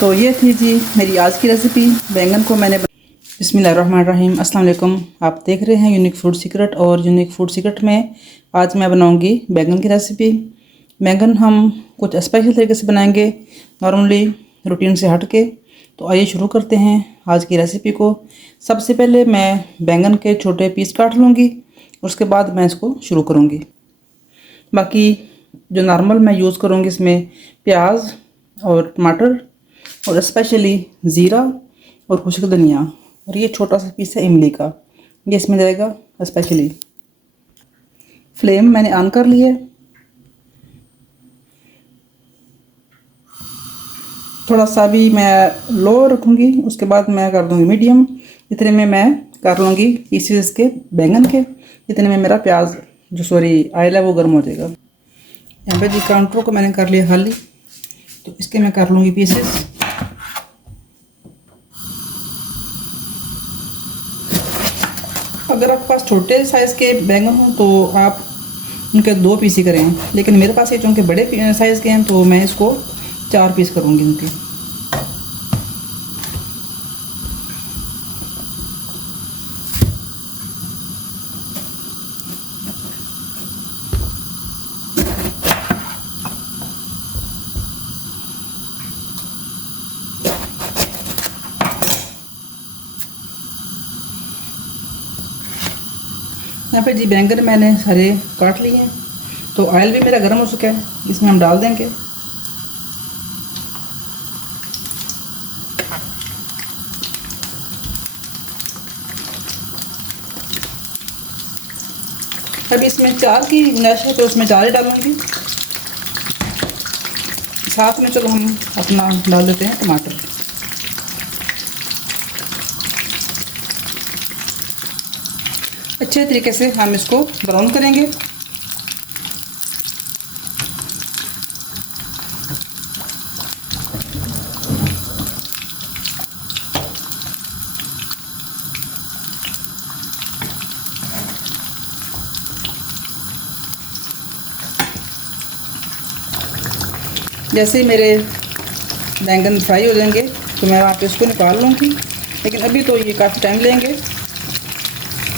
तो ये थी जी मेरी आज की रेसिपी। बैंगन को मैंने बिस्मिल्लाहिर्रहमानिर्रहीम, अस्सलाम वालेकुम। आप देख रहे हैं यूनिक फूड सीक्रेट, और यूनिक फूड सीक्रेट में आज मैं बनाऊंगी बैंगन की रेसिपी। बैंगन हम कुछ स्पेशल तरीके से बनाएंगे, नॉर्मली रूटीन से हट के। तो आइए शुरू करते हैं आज की रेसिपी को। सबसे पहले मैं बैंगन के छोटे पीस काट लूँगी, उसके बाद मैं इसको शुरू करूँगी। बाकी जो नॉर्मल मैं यूज़ करूँगी इसमें प्याज और टमाटर और स्पेशली ज़ीरा और खुश्क धनिया, और ये छोटा सा पीस है इमली का, ये इसमें जाएगा स्पेशली। फ्लेम मैंने ऑन कर ली है। थोड़ा सा भी मैं लो रखूँगी, उसके बाद मैं कर दूँगी मीडियम। इतने में मैं कर लूँगी पीसेस के बैंगन के, इतने में मेरा प्याज ऑयल है वो गर्म हो जाएगा। यहाँ पे जी काउंटर को मैंने कर लिया खाली, तो इसके मैं कर लूँगी पीसेस। अगर आपके पास छोटे साइज़ के बैंगन हो तो आप उनके 2 पीस ही करें, लेकिन मेरे पास ये चूँकि बड़े साइज़ के हैं तो मैं इसको 4 पीस करूँगी उनके। यहाँ पे जी बैंगन मैंने सारे काट लिए हैं, तो ऑयल भी मेरा गर्म हो चुका है, इसमें हम डाल देंगे। अब इसमें 4 की गुंजाइश है तो इसमें 4 ही डालूंगी। साथ में चलो हम अपना डाल देते हैं टमाटर। अच्छे तरीके से हम इसको ब्राउन करेंगे। जैसे ही मेरे बैंगन फ्राई हो जाएंगे तो मैं वहाँ पे इसको निकाल लूँगी, लेकिन अभी तो ये काफ़ी टाइम लेंगे।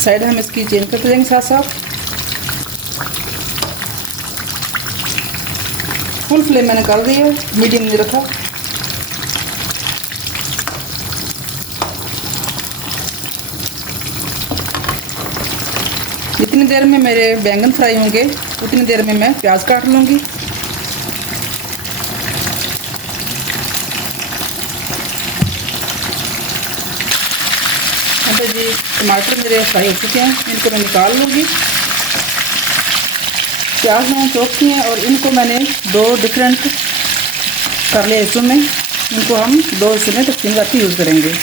साइड हम इसकी चेंज करते जाएंगे साथ साथ। फुल फ्लेम मैंने कर दी है, मीडियम नहीं रखा। जितनी देर में मेरे बैंगन फ्राई होंगे उतनी देर में मैं प्याज काट लूँगी। यहाँ पे जी टमाटर मेरे फ्राई हो चुके हैं, इनको मैं निकाल लूँगी। प्याज मैंने चॉप किए हैं और इनको मैंने 2 डिफरेंट कर लिया हिस्सों में। इनको हम 2 हिस्सों में तकसीम करके यूज़ करेंगे।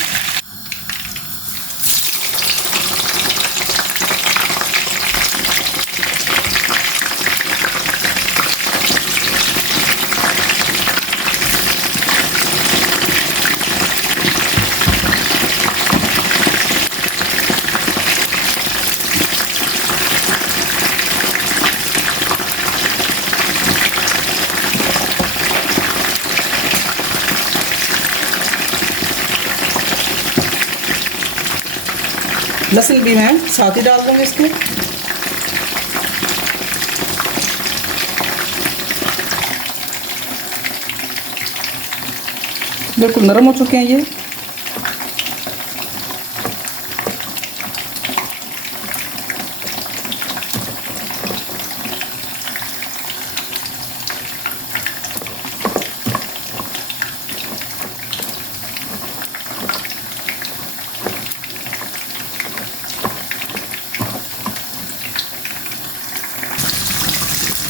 लहसुन भी मैं साथ ही डाल दूँगी इसके। बिल्कुल नरम हो चुके हैं ये।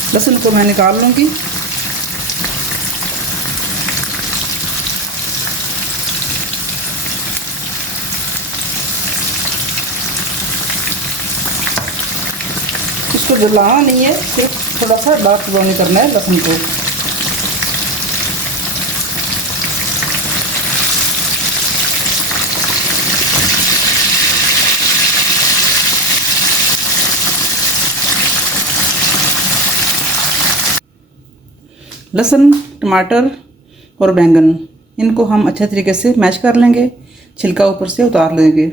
लहसुन को मैं निकाल लूँगी। इसको जलाना नहीं है, सिर्फ थोड़ा सा डार्क ब्राउन करना है लहसुन को। लहसुन, टमाटर और बैंगन इनको हम अच्छे तरीके से मैश कर लेंगे, छिलका ऊपर से उतार लेंगे।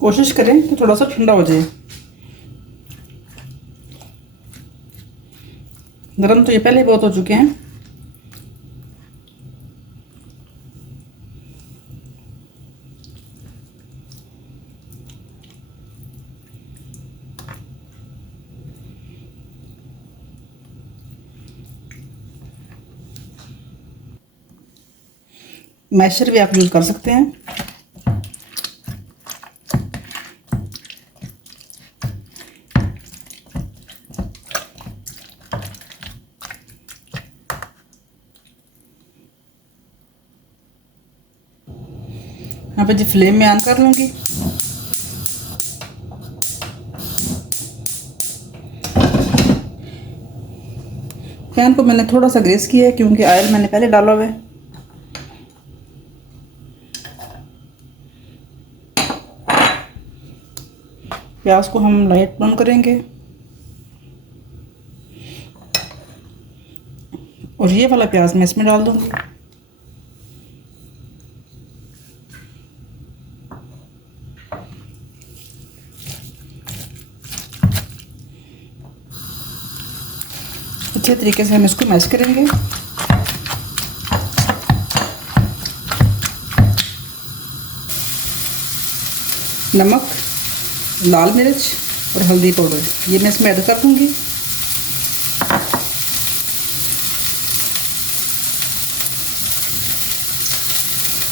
कोशिश करें कि थोड़ा सा ठंडा हो जाए। नरम तो ये पहले ही बहुत हो चुके हैं। मैशर भी आप यूज़ कर सकते हैं। यहाँ पे जी फ्लेम में ऑन कर लूँगी। पैन को मैंने थोड़ा सा ग्रीस किया है क्योंकि ऑयल मैंने पहले डाला हुआ है। प्याज को हम लाइट ब्राउन करेंगे और ये वाला प्याज मैं इसमें डाल दूँगी। अच्छे तरीके से हम इसको मैश करेंगे। नमक, लाल मिर्च और हल्दी पाउडर ये मैं इसमें ऐड कर दूँगी।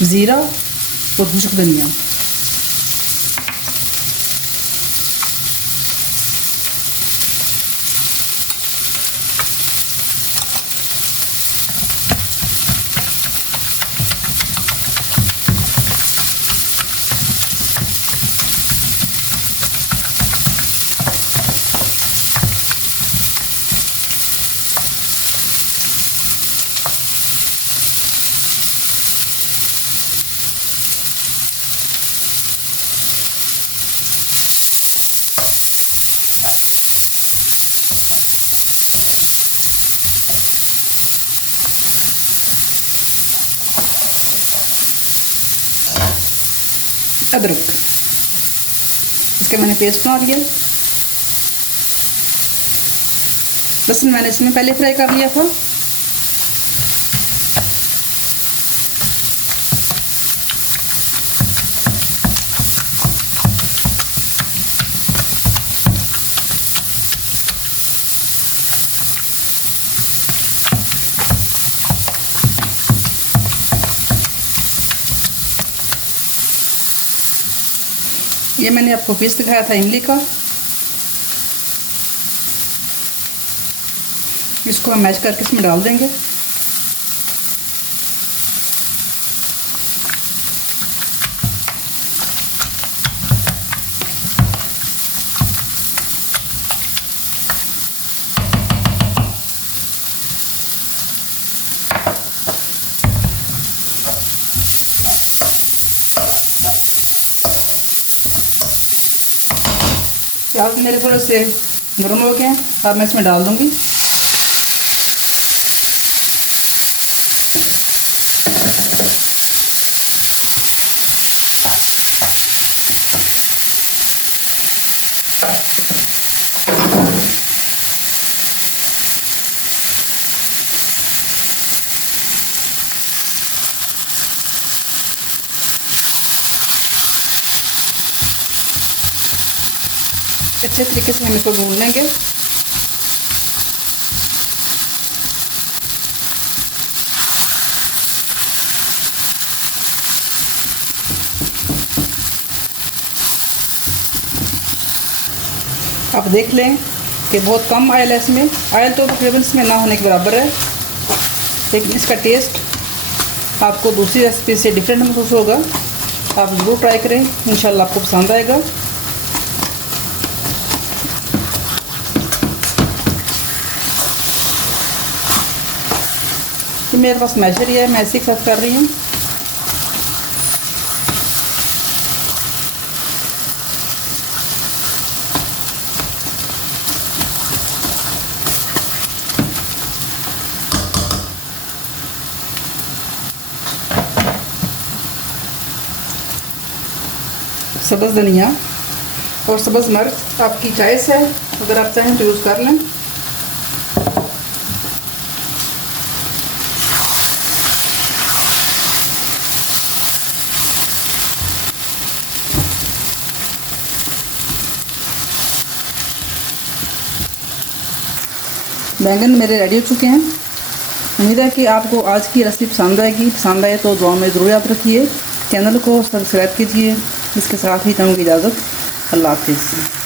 ज़ीरा और खुश्क धनिया। अदरक, इसका मैंने पेस्ट बना लिया। लहसुन मैंने इसमें पहले फ्राई कर लिया था। ये मैंने आपको पीस दिखाया था इमली का। इसको हम मैश करके इसमें डाल देंगे। प्याज मेरे थोड़े से गर्म हो गए हैं, अब मैं इसमें डाल दूंगी। अच्छे तरीके से हम इसको भून लेंगे। आप देख लें कि बहुत कम ऑयल है इसमें। ऑयल तो तकरीबन इसमें ना होने के बराबर है, लेकिन इसका टेस्ट आपको दूसरी रेसिपी से डिफरेंट महसूस होगा। आप ज़रूर ट्राई करें, इंशाल्लाह आपको पसंद आएगा। ये मेरे पास मैशर ही है, मैं इसी के साथ कर रही हूँ। सब्ज़ धनिया और सब्ज़ मिर्च आपकी चॉइस है, अगर आप चाहें तो यूज़ कर लें। बैंगन मेरे रेडी हो चुके हैं। उम्मीद है कि आपको आज की रेसिपी पसंद आएगी। पसंद आए तो दुआ में ज़रूर याद रखिए। चैनल को सब्सक्राइब कीजिए। इसके साथ ही चाहूँगी इजाज़त। अल्लाह हाफिज़।